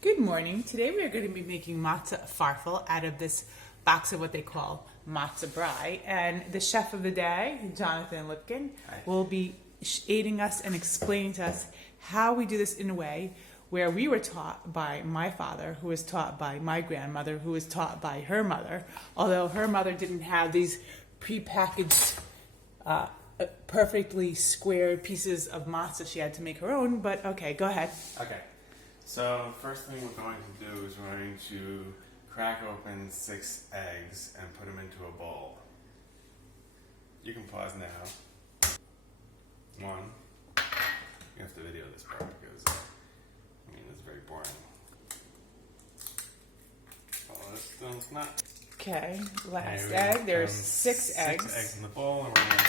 Good morning. Today we are going to be making matza farfel out of this box of what they call matza brie. And the chef of the day, Jonathan Lipkin, will be aiding us and explaining to us how we do this in a way where we were taught by my father, who was taught by my grandmother, who was taught by her mother, although her mother didn't have these prepackaged perfectly squared pieces of matza. She had to make her own, but okay, go ahead. Okay. So first thing we're going to do is we're going to crack open 6 eggs and put them into a bowl. You can pause now. 1. You have to video this part because it's very boring. Follow this still not. Okay, last egg. There's 6 eggs. 6 eggs in the bowl, and we're going to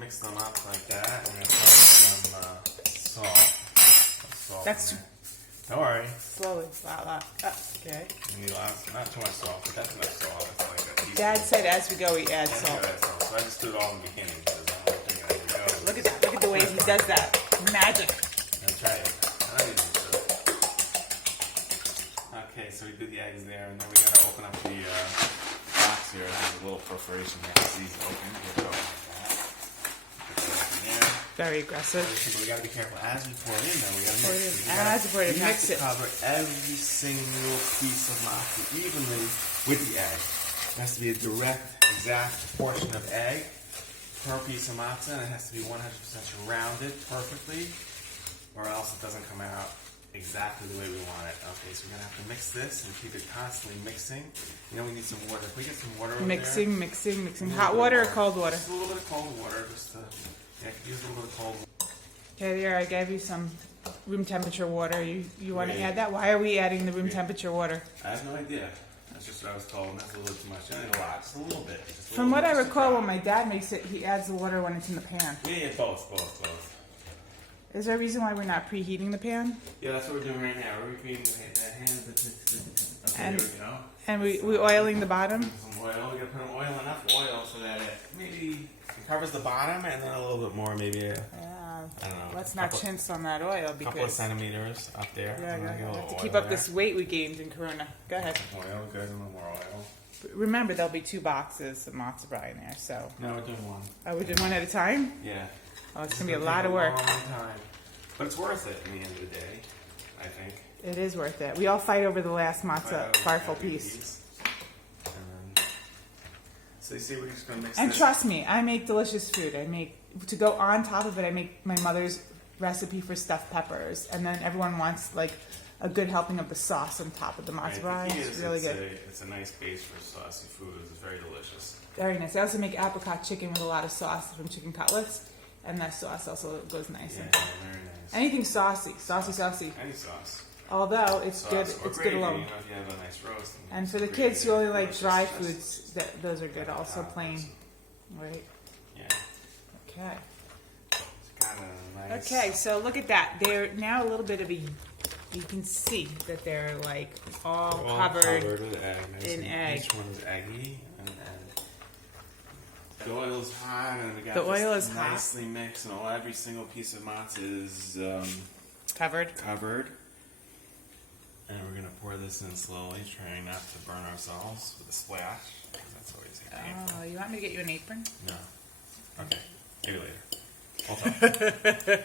mix them up like that. We're going to throw in some salt. That's Don't worry. slowly. Okay. You need lots, not too much salt, but that's enough salt. That's like a teaspoon. Dad said as we go we add salt. So I just do it all in the beginning because I don't think I need to go. Look at that. Look at the way he does that. Magic. I'll try it. I don't need to do it. Okay, so we do the eggs there, and then we got to open up the box here. There's a little perforation there. It's easy to open. Get it open like that. Put that in there. Very aggressive. We got to be careful as we pour it in. Though we got to mix it. As we pour it in, mix it. Cover every single piece of matza evenly with the egg. It has to be a direct, exact portion of egg per piece of matza, and it has to be 100% rounded perfectly, or else it doesn't come out exactly the way we want it. Okay, so we're gonna have to mix this and keep it constantly mixing. You know, we need some water. If we get some water over Mixing. there, Hot water or cold water? Just a little bit of cold water, just to use a little bit of cold water. Okay, there. I gave you some room temperature water. You want to add that? Why are we adding the room temperature water? I have no idea. That's just what I was told, and that's a little too much. I need a lot, just a little bit. From what I recall, when my dad makes it, he adds the water when it's in the pan. Yeah, both. Is there a reason why we're not preheating the pan? Yeah, that's what we're doing right now. We're repeating the hands. Okay, And- there we go. And we oiling the bottom? Some oil. We gotta put enough oil so that it maybe covers the bottom, and then a little bit more, maybe. I don't know. Let's not chintz on that oil A couple of because centimeters up there. we have to keep up this weight we gained in Corona. Go ahead. Oil, good, and a little more oil. Remember, there'll be 2 boxes of matza brie in there, so. No, we're doing one. Oh, we're doing one at a time? Yeah. Oh, it's gonna be a lot of work. Long time. But it's worth it in the end of the day, I think. It is worth it. We all fight over the last matza farfel piece. So you see, we're just gonna mix And this. trust me, I make delicious food. To go on top of it, I make my mother's recipe for stuffed peppers, and then everyone wants like a good helping of the sauce on top of the matza brie. It's really good. It's a nice base for saucy food. It's very delicious. Very nice. I also make apricot chicken with a lot of sauce from chicken cutlets, and that sauce also goes nice. Yeah, in. very nice. Anything saucy. Any sauce. Although it's good, Or it's gravy, good alone. You know, if you have a nice roast. And for the gravy, kids who only like roast dry is just- foods, those are good. Also plain, right? Yeah, Okay. it's kind of nice. Okay, so look at that. They're now a little bit of a. You can see that they're like all covered with egg. in egg. Each one is eggy, and the oil is hot, and we got The oil this is hot. nicely mixed, and every single piece of matza is covered. And we're gonna pour this in slowly, trying not to burn ourselves with a splash, because that's always painful. Oh, you want me to get you an apron? No. Okay. Maybe later. Hold on. Okay.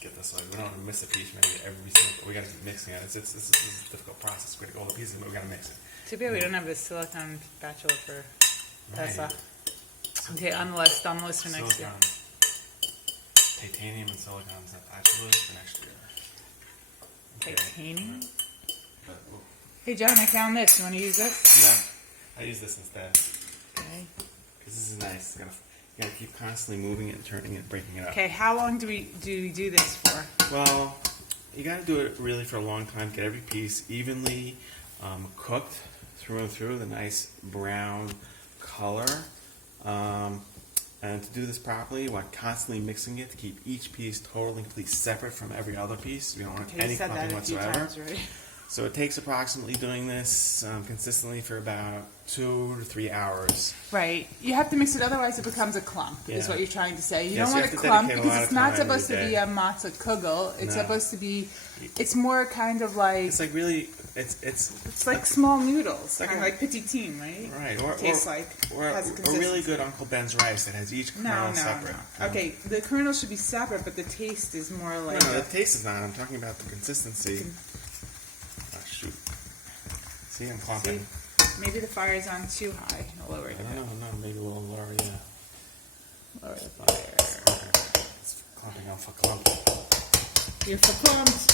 Get this way. We don't want to miss a piece. Maybe every single. We gotta keep mixing it. This is a difficult process. We gotta go all the pieces, but we gotta mix it. Too bad we don't have the silicone spatula for Right. Tessa. Okay, on the list for next year. Silicone. Titanium and silicone spatulas for next year. Okay. Titanium? But, Hey John, I found this. You want to use this? no, I use this instead. Okay. Because this is nice. You gotta keep constantly moving it and turning it, breaking it up. Okay, how long do we do this for? Well, you gotta do it really for a long time. Get every piece evenly cooked through and through, the nice brown color. And to do this properly, you want constantly mixing it to keep each piece totally, completely separate from every other piece. We don't want Okay, you any said that clumping a few whatsoever. times, right? So it takes approximately doing this consistently for about 2 to 3 hours. Right. You have to mix it, otherwise it becomes a clump, is Yeah. what you're trying to say. You Yes, don't you want a have to clump dedicate a because lot it's of not time supposed to every be day. a matza kugel. It's No. supposed to be, it's more kind of like, It's like really, it's it's like small noodles, like kind of a- like petitine, right? right. Or Tastes like, or has a really consistency. good Uncle Ben's rice that has each kernel No, separate. no. Okay, the kernel should be separate, but the taste is more like. No, the taste is not. I'm talking about the consistency. Oh, shoot. See, I'm clumping. See, maybe the fire is on too high. I'll lower it. I don't know, no, maybe a little lower, yeah. Lower the fire. It's clumping off a clump. You're verklempt.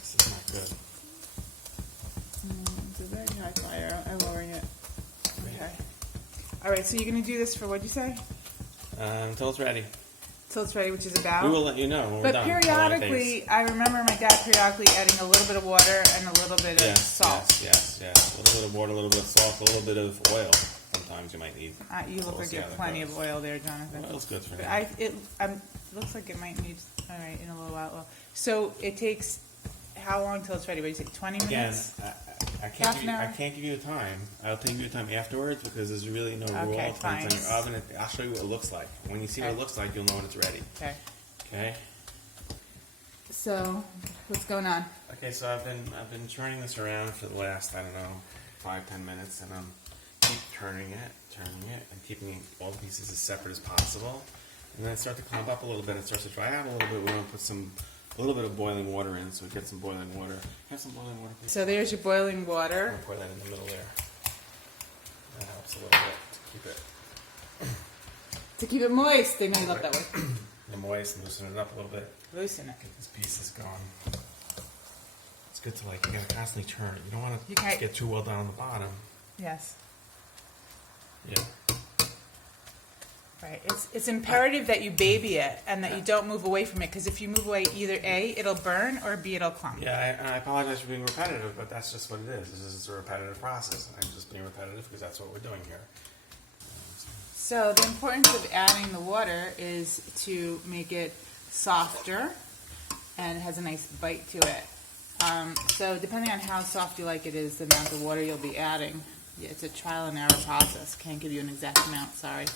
This is not good. It's a very high fire. I'm lowering it. Okay. All right. So you're gonna do this for what'd you say? Until it's ready. Till it's ready, which is about. We will let you know when we're But done. how long it takes. periodically, I remember my dad periodically adding a little bit of water and a little bit of salt. Yes. A little bit of water, a little bit of salt, a little bit of oil. Sometimes you might need. You look We'll like see you how have that plenty goes. of oil there, Jonathan. Oil's good for But him. it looks like it might need. All right, in a little while. Well, so it takes how long till it's ready? What do you say? 20 Again, minutes. I Half can't give an you, hour? I can't give you a time. I'll tell you a time afterwards because there's really no rule. Okay, It depends on fine. your oven. I'll show you what it looks like. When you see what Okay. it looks like, you'll know when it's ready. Okay. Okay. So what's going on? Okay, so I've been turning this around for the last, I don't know, 5-10 minutes, and I'm keep turning it, and keeping all the pieces as separate as possible. And then it starts to clump up a little bit. It starts to dry out a little bit. We want to put a little bit of boiling water in, so we get some boiling water. Have some boiling water, please. So there's your boiling I'm water. gonna pour that in the middle there. That helps a little bit to keep it To keep it moist. They know you love that word. moist and loosen it up a little bit. Loosen it. Get these pieces going. It's good to you gotta constantly turn it. You don't want to Okay. get too well down on the bottom. Yes. Yeah. Right. It's imperative that you baby it and that you don't move away from it, because if you move away, either A, it'll burn, or B, it'll clump. Yeah, I apologize for being repetitive, but that's just what it is. This is a repetitive process. I'm just being repetitive because that's what we're doing here. So the importance of adding the water is to make it softer, and it has a nice bite to it. So depending on how soft you like it is, the amount of water you'll be adding. Yeah, it's a trial and error process. Can't give you an exact amount, sorry.